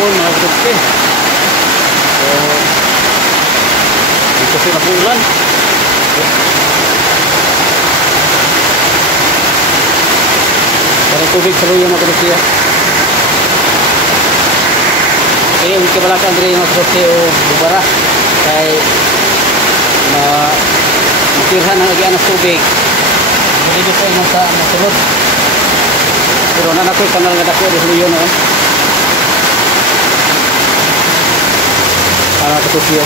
hapon mga kapatid. So dito sila ulan. Parang tubig sa luyo mga kapatid. Kaya yung kibalakan din mga kapatid o bubara kay matirhan ang agian ng tubig. Jadi dito ay nasa masulod. Pero nanakoy kanal nga dako sa luyo noon. Para katusyo.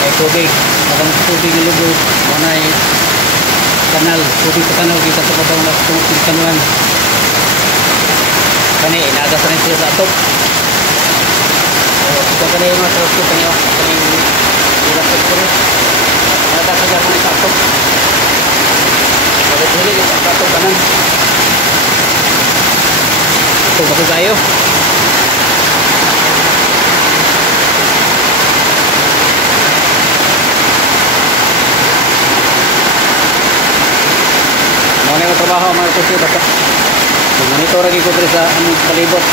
May tubig. Magandang tubig yung lubog. Manay kanal. Tubig sa kanal. Kita sa babaw na tubig kanulan. Kani, inagas rin sila sa atop. So, kani yung mga tawag ko kanyo. Kani yung ilapit ko rin. Inagas rin sa atop. Huli yung sa atop kanan. Ito ba ko kayo? Muna yung trabaho mga kusi basta monitor lagi ko sa aming palibot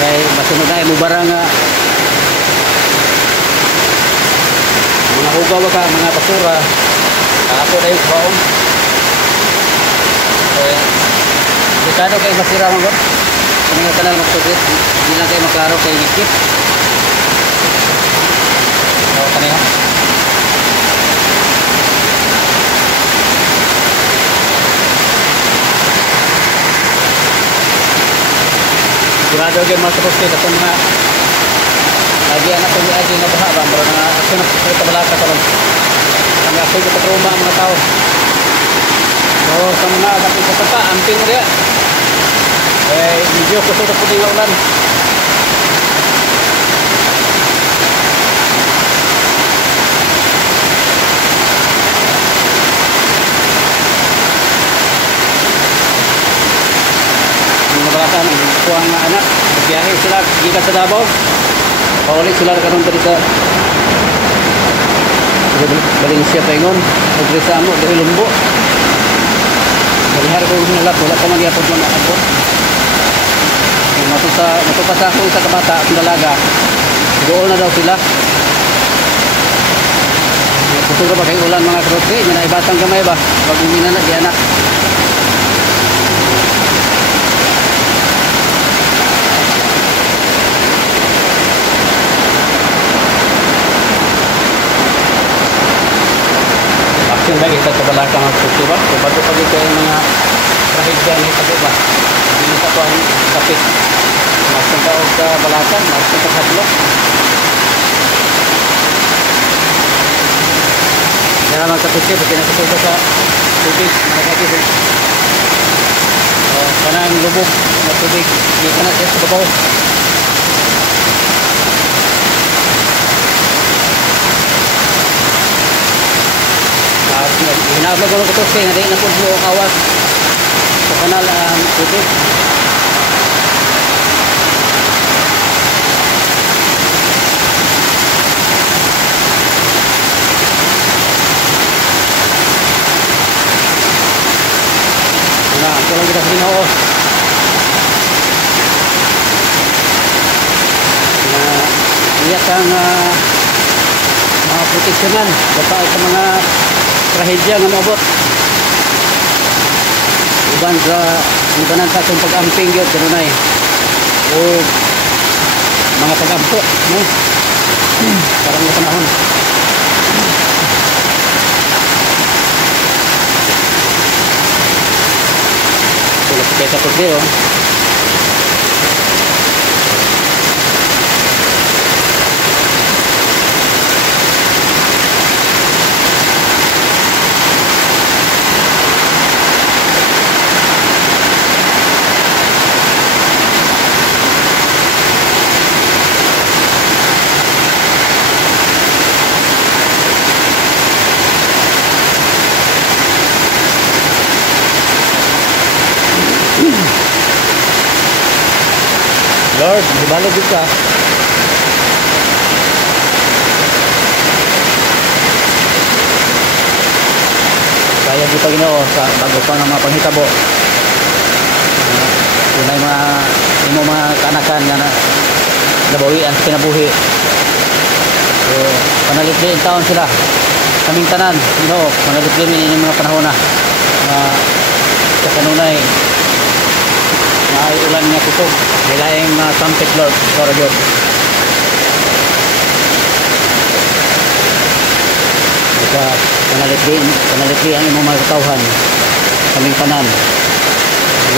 kaya masunod na yung mubara nga mga hugaw ka mga basura ako na yung baon kaya dekado kayo masira mga sa mga kanal magsugit hindi lang kayo maklaro kayo ngikip so kanina sigurado kayo mga kapatid at mga lagi anak ko niya na baha ba pero na ako na sa tabalaka karon kami ako yung katruma ang mga tao so sa mga dapat sa tata amping rin medyo kusod ako din ang ulan nabalatan ang kuwang anak biyahe sila gikan sa Davao paulit sila karon diri sa Valencia paingon o diri sa amo diri Lumbo balihar ko nila wala pa man gyapon man abot matupa sa akong sa kabata at dalaga doon na daw sila kutuga ba kayo ulan mga kapatid nga na ibatang gamay ba pag umina na di anak yung lagi sa kabalakang ang puti ba? So, bago pag ito yung mga trahedya na ito ba? Hindi sa ito ang kapit. Masang ka o sa balakan, masang ka hadlo. Yan naman kapit pag kinakasuga sa tubig. Mga kapit. Kanang lubog na tubig. Hindi ka na siya sa babaw. Hinablog ako ito kasi hindi na po yung kawas sa kanal tubig na ako lang kita sa ginoo na iyak ang mga proteksyonan bata sa mga trahedya nga maabot uban sa itong pag-amping yun kanunay o mga pag-ampo no? Parang na panahon tulad kayo sa pagdeo Lord, dibalog ka. Kaya di pa Ginoo sa bago pa ng mga panghitabo. Tunay mga imo mga kaanakan nga na nabawian sa kinabuhi. So panalikli in taon sila kaming tanan, panalikli ini mga panahon na sa kanunay na ay ulan nga kusog nilaing trumpet Lord para Diyos. Ika panalitli ang imong mga katawhan kaming tanan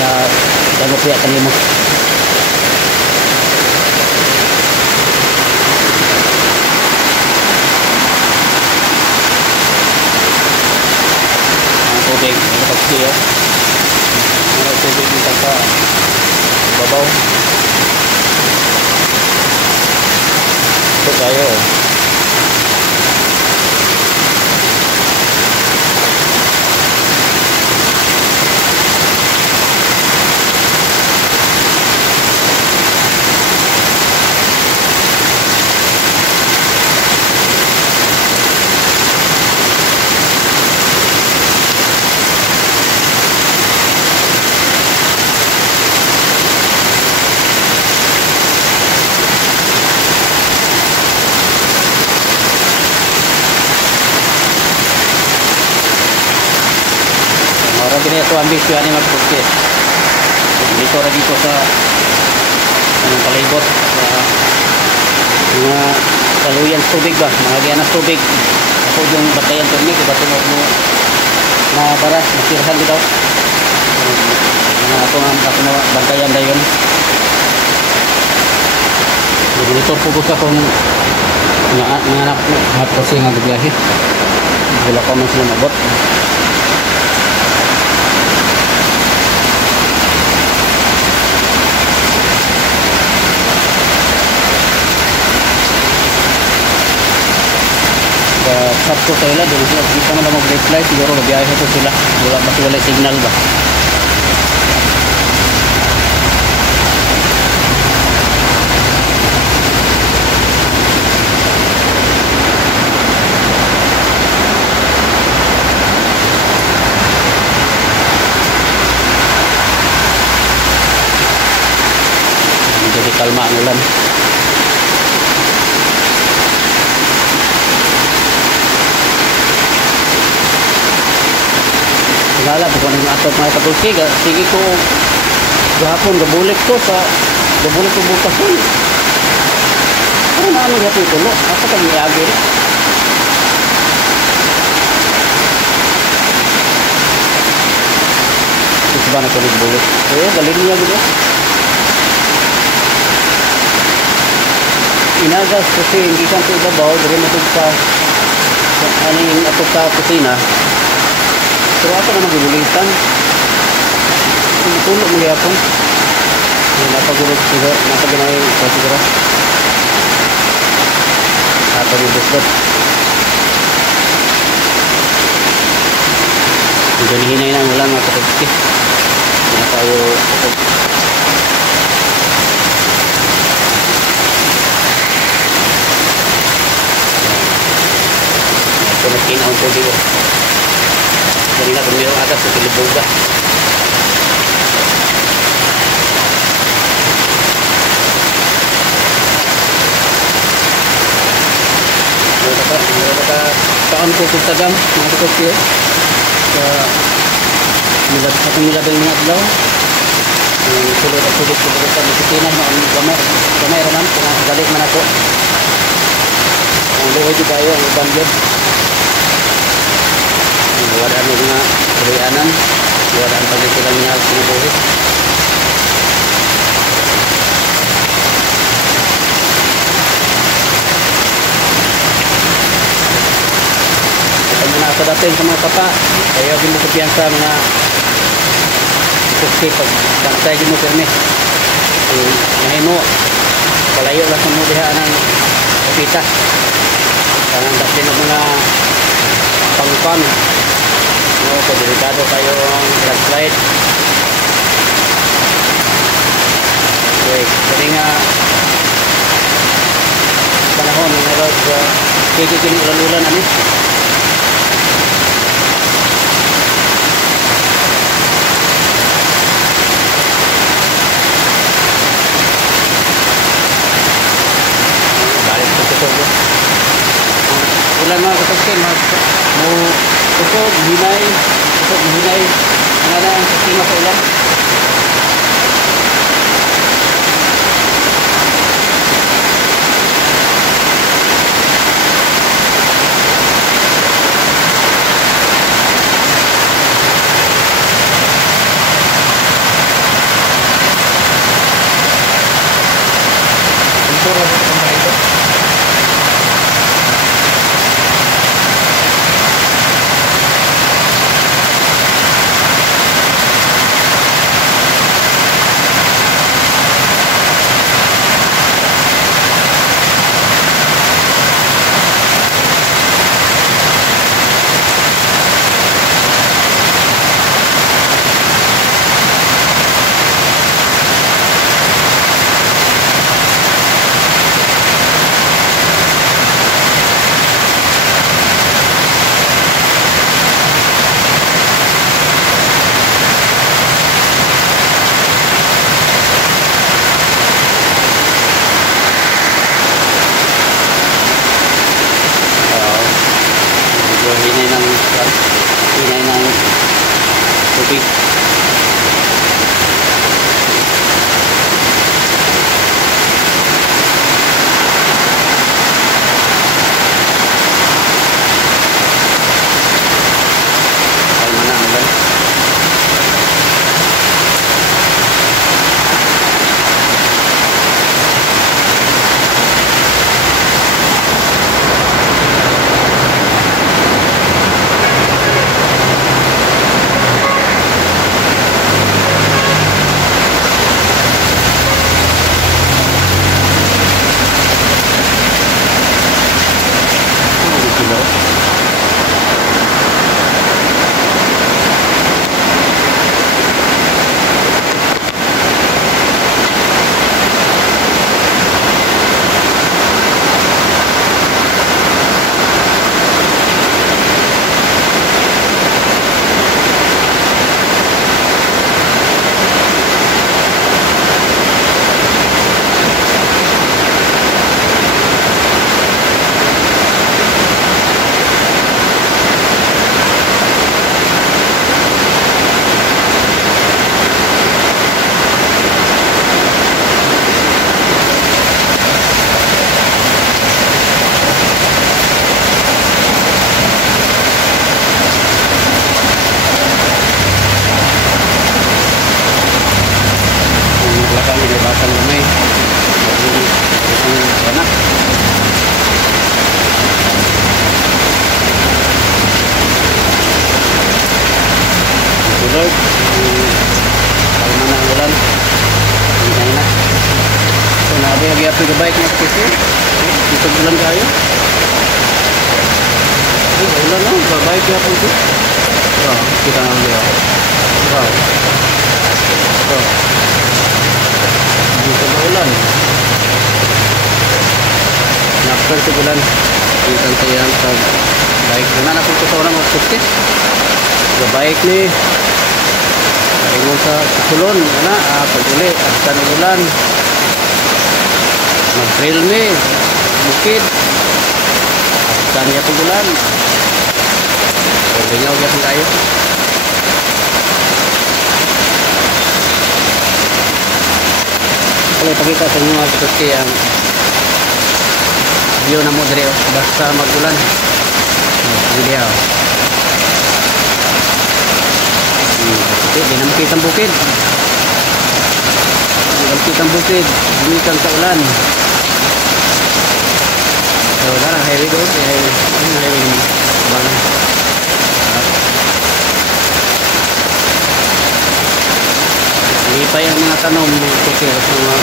nga dagopiya kanimo. Ang tubig ang pagsiyo ang tubig ng tagka babaw ito tayo. Orang kini ito ambisyo ani magpugkit. Dito ra dito sa anong palibot sa mga kaluyan tubig ba, mga gianas tubig. Ako yung batayan tubig, iba tungod mo na baras, masirhan dito. Mga ako na bantayan na yun. Jadi dito pugos akong mga anak ko at kasi nga biyahe. Wala ko man sila mabot. Sakto tayo lang doon sila, hindi pa naman mag-reply siguro mabiyahe ito sila, wala signal ba. Jadi kalma ang ulan. Lala po kung ang atop mga katulsi, sige ko gahapon, gabulik ko bukas yun. Pero naano gahapon ito, no? Ako kang iagi rin. Ito ba na ko nagbulik? Galing niya gitu. Inagas kasi hindi kang ito ibabaw, dari matug sa aning atop sa kusina. Pero ako na magulitan. Tulog mo yapon. Napagulog siguro. Napaginay ko siguro. Napagulog. Hinihinay na ang ulan mga kapagki. Hindi tayo ito na kinaon po dito. Kanina kung mayroong atas sa Kilibuga. Taon ko kung tagam mga kapatid sa akong nilabay mga adlaw sulod at sulit sa Mesitina gamay raman galit man ako ang luhoy di tayo ang ibang yun wadaan mo mga kalianan wadaan paglit silang nga sinabuhi sa dating sa mga papa kaya din mo kumpiyansa mga suksi pag bantay din mo pirmi mahimo palayo lang sa mo diha ng kapita kanang dating ng mga pangpan so delikado kayo ang landslide okay kasi nga panahon meron kikikini ulan-ulan ano okay, mo kusog, hinay, kusog, hinay, nga na ang sistema sa ulan. Puro sa kamay ito. Hinay ng tubig. Kalma na ang ulan. Nilibatan kami ang anak tulog kalma na ang ulan hinay na so nabiyag yung bike na kasi dito ulan kayo ulan na babike ya po ito kita nga liya dito na ulan nakper sa ulan dito ang sayang sa bike na napunta sa mga sukses sa bike ni karingon sa sulon na pag-uli at sa ulan mag-trail me bukid at sa niya pag-ulan lingaw yan tayo kalau pakita sa inyo mga katuski ang view na mo diri basta mag-ulan video di na makita ang bukid di na makita ang bukid dumikan sa ulan so darang highway doon highway bangan lipay ang mga tanom mga tukir sa mga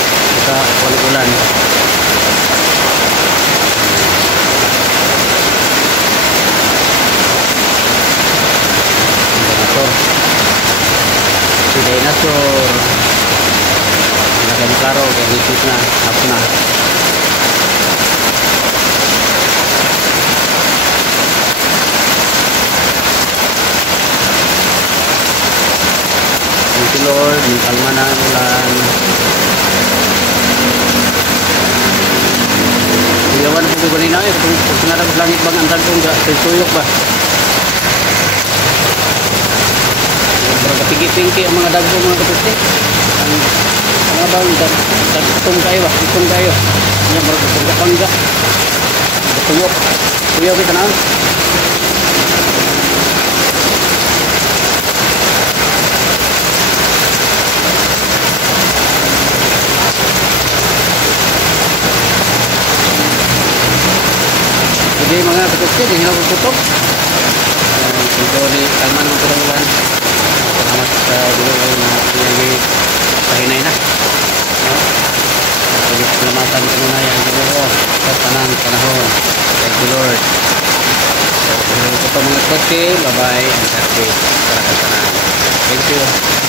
ulan dinosaur si dinosaur nagay na klaro kaya nipis na hapon na thank you Lord kalma na ang ulan. Iyawan ko ganina eh. Kung sinarap langit bang ang dagong ga, tuyok ba? Pero kapigi-pingki ang mga dagong mga kapusti. Ang mga bang dagtong kayo ba? Itong kayo. Yan, marag pangga-pangga. Tuyok. Tuyok kita na. Jadi mga kapusti, di hinaw tutup. Ito ni kalman ng pinangulan. Salamat sa dulu na pinagi sa hinay na. Pasalamatan ko muna yan Ginoo sa tanang panahon. Thank you Lord. So, ito mga kapusti, bye bye and happy sa tanan. Thank you.